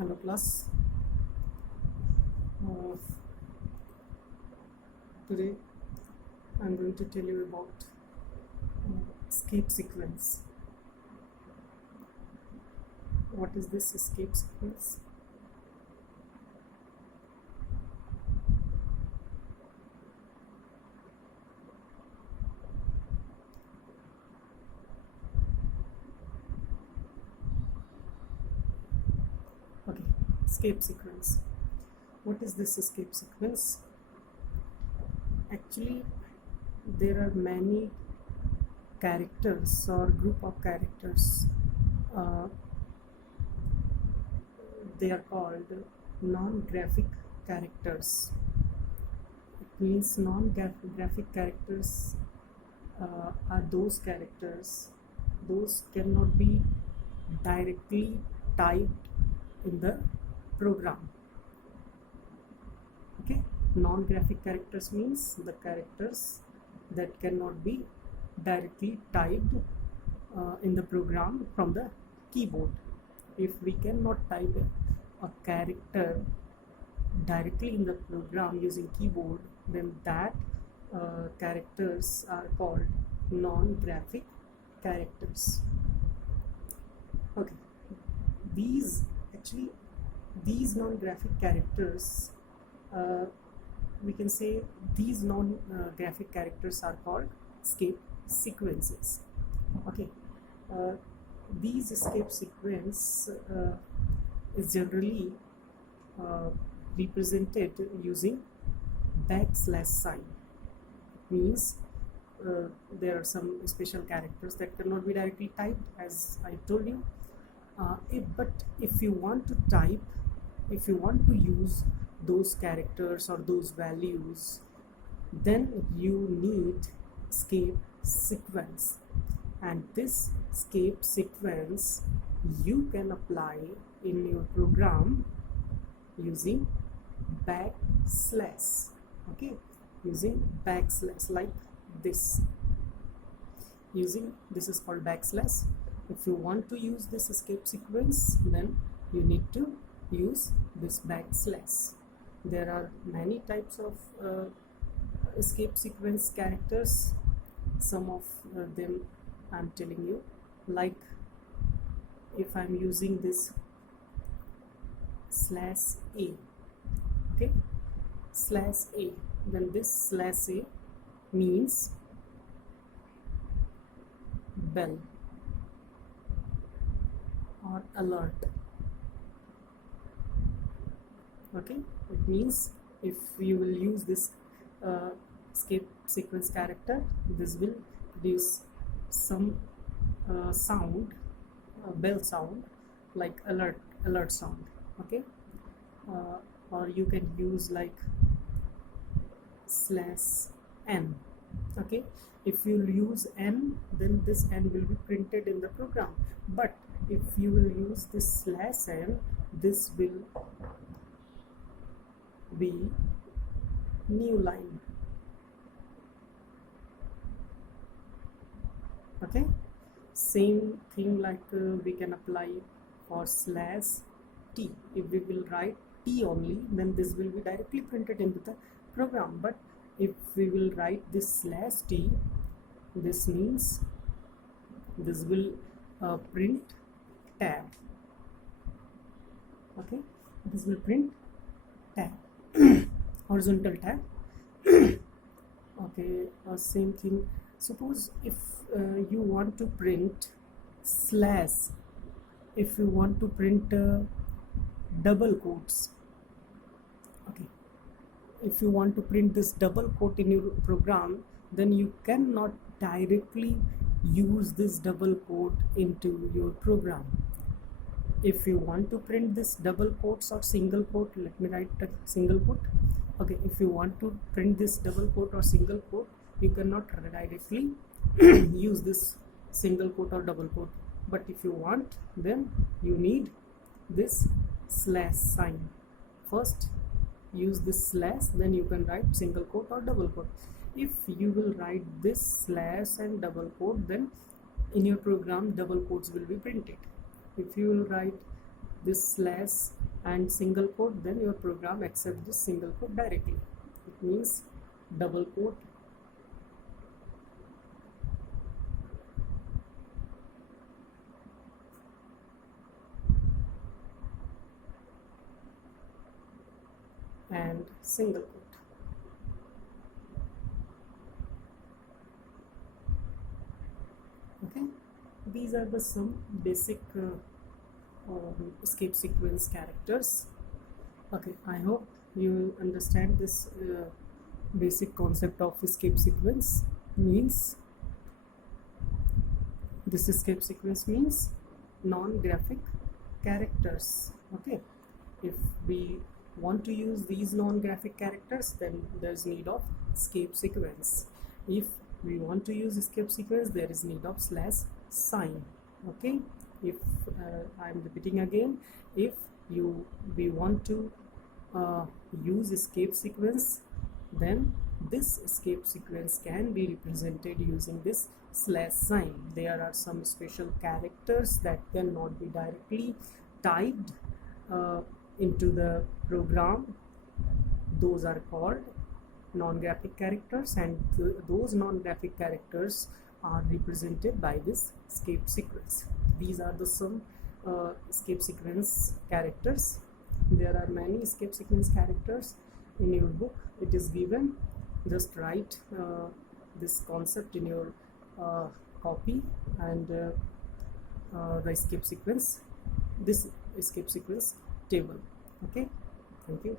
Hello class. Today I'm going to tell you about escape sequence. What is this escape sequence? Okay, escape sequence. What is this escape sequence? Actually, there are many characters or group of characters. They are called non-graphic characters. It means non-graphic characters are those characters. Those cannot be directly typed in the program. Okay, non-graphic characters means the characters that cannot be directly typed in the program from the keyboard. If we cannot type a character directly in the program using keyboard, then that characters are called non-graphic characters. Okay, these non-graphic characters, we can say these non-graphic characters are called escape sequences. Okay, these escape sequence is generally represented using backslash sign. It means there are some special characters that cannot be directly typed, as I told you. But if you want to type, if you want to use those characters or those values, then you need escape sequence, and this escape sequence you can apply in your program using backslash. Okay, using backslash like this. Using this is called backslash. If you want to use this escape sequence, then you need to use this backslash. There are many types of escape sequence characters. Some of them I'm telling you, like if I'm using this /a, okay, /a, then this /a means bell or alert. Okay, it means if you will use this escape sequence character, this will produce some sound, bell sound, like alert sound. Okay, or you can use like /n. Okay, if you use n, then this n will be printed in the program, but if you will use this /n, this will be new line. Okay, same thing like we can apply for /t. If we will write t only, then this will be directly printed into the program, but if we will write this /t, this means this will print tab. Okay, this will print tab, horizontal tab. Okay, same thing. Suppose if you want to print slash, if you want to print double quotes, okay, if you want to print this double quote in your program, then you cannot directly use this double quote into your program. If you want to print this double quotes or single quote, let me write a single quote. Okay, if you want to print this double quote or single quote, you cannot directly use this single quote or double quote. But if you want, then you need this / sign. First use this slash, then you can write single quote or double quote. If you will write this slash and double quote, then in your program double quotes will be printed. If you will write this slash and single quote, then your program accepts this single quote directly. It means double quote, and single quote. Okay, these are the some basic escape sequence characters. Okay, I hope you understand this basic concept of escape sequence. Means this escape sequence means non-graphic characters. Okay, if we want to use these non-graphic characters, then there's need of escape sequence. If we want to use escape sequence, there is need of slash sign. Okay, if I'm repeating again, if we want to use escape sequence, then this escape sequence can be represented using this slash sign. There are some special characters that cannot be directly typed into the program. Those are called non-graphic characters, and those non-graphic characters are represented by this escape sequence. These are the some escape sequence characters. There are many escape sequence characters in your book. It is given. Just write this concept in your copy, and the escape sequence, this escape sequence table. Okay, thank you.